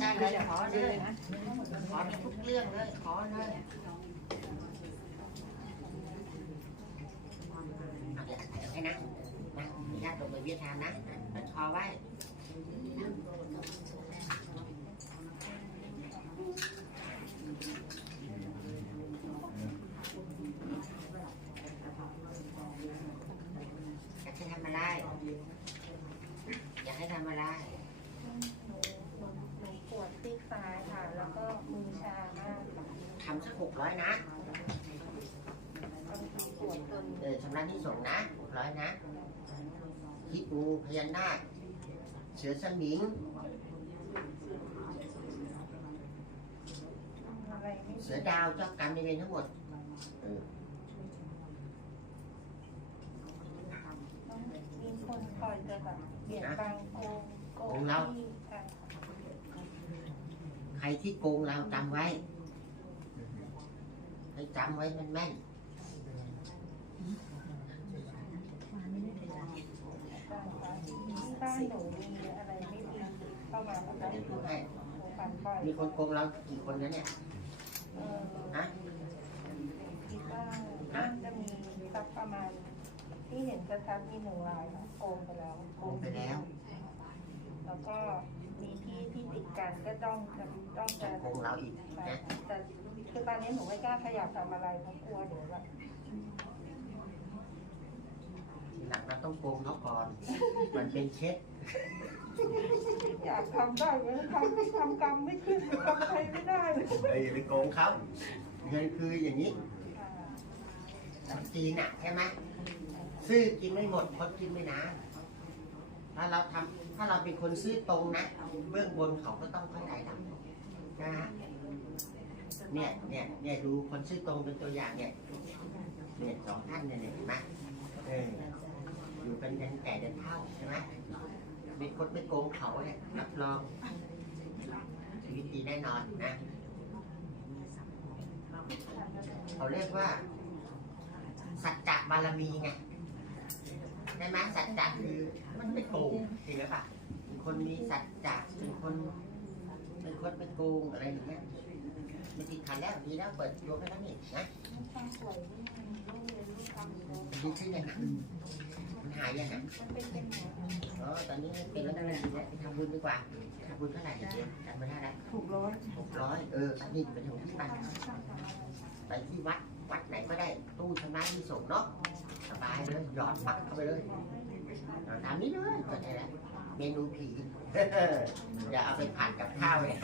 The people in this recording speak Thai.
ได้เลยขอเลยขอในทุกเรื่องเลยขอเลยเอาเดี๋ยวเดี๋ยวให้นะนะญาติลงมือเวียดทานนะเปิดคอไว้อยากให้ทำอะไรอยากให้ทำอะไร ปวดซีกซ้ายค่ะ แล้วก็มือชามากค่ะทำสักหกร้อยนะ บางทีปวดจนเออชำระหที่ส่งส์นะหกร้อยนะคิดดูพญานาคเสือสมิง อะไรไม่เสือดาวเจ้ากรรมในายเวรทั้งหมดเออมีคนคอยจะแบบเบียดบังโกงโกงที่ค่ะ ใครที่โกงเราจำไว้ให้จำไว้แม่นแม่นที่บ้านหนูมีอะไรไม่ดีเข้ามาแบบๆนั้นเดี๋ยวดูให้หนูฝันบ่อยมีคนโกงเรากี่คนนะเนี่ยเออฮะคิดว่าน่าจะมีสักประมาณ ที่เห็นชัดๆมีหนึ่งรายค่ะโกงไปแล้ว โกงไปแล้ว แล้วก็มีที่ที่ติ ดกันก็ต้องจะต้องจะจะโกงเราอีกนะแต่คือตอนนี้หนูไม่กล้าขยับทำอะไรเพราะกลัวเดี๋ยวแบบทีหลังเราต้องโกงเขาก่อน มันเป็นเช็ดอยากทำได้ไหมทำไม่ทำกรรมไม่ขึ้นทำใครไม่ได้เลยเอ้ยไปโกงเขาเงินคืออย่างนี้อ่าคนจีนอะใช่ไหมซื้อกินไม่หมดคนกินไม่นาน ถ้าเราทำถ้าเราเป็นคนซื้อตรงนะ เบื้องบนเขาก็ต้องเข้าใจเรานะฮะเนี่ยเนี่ยเนี่ยดูคนซื้อตรงเป็นตัวอย่างเนี่ยเนี่ยสองท่านเนี่ยเห็นไหมเอออยู่เป็นยันแก่ยันเท่าใช่ไหมมีคนไม่โกงเขาเนี่ยรับรองชีวิตดีแน่นอนนะเขาเรียกว่าสัจจะบารมีไง ใช่ไหมสัจจะคือมันไม่โกงจริงหรือเปล่าเป็นคนมีสัจจะเป็นคนเป็นคนไม่โกงอะไรอย่างเงี้ยไม่ติดขันแล้วดีแล้วเปิดดวงให้แล้วนี่นะความสวยนี่มันไม่เรียนรู้ความรู้ดีขึ้นยังไงมันหายยังไงมันเป็นเป็นหมออ๋อตอนนี้เป็นแล้วนั่นแหละดีแล้วไปทำบุญดีกว่าทำบุญเท่าไหร่เดี๋ยวจำไม่ได้แล้วถูกร้อยหกร้อยเออนี่เป็นของที่ไปไปที่วัดวัดไหนก็ได้ตู้ชำระที่ส่งเนาะ สบายเลยหยอดปักเข้าไปเลยเราทำนี้เลยก็ได้แล้วเมนูผี อย่าเอาไปผ่านกับข้าวเลย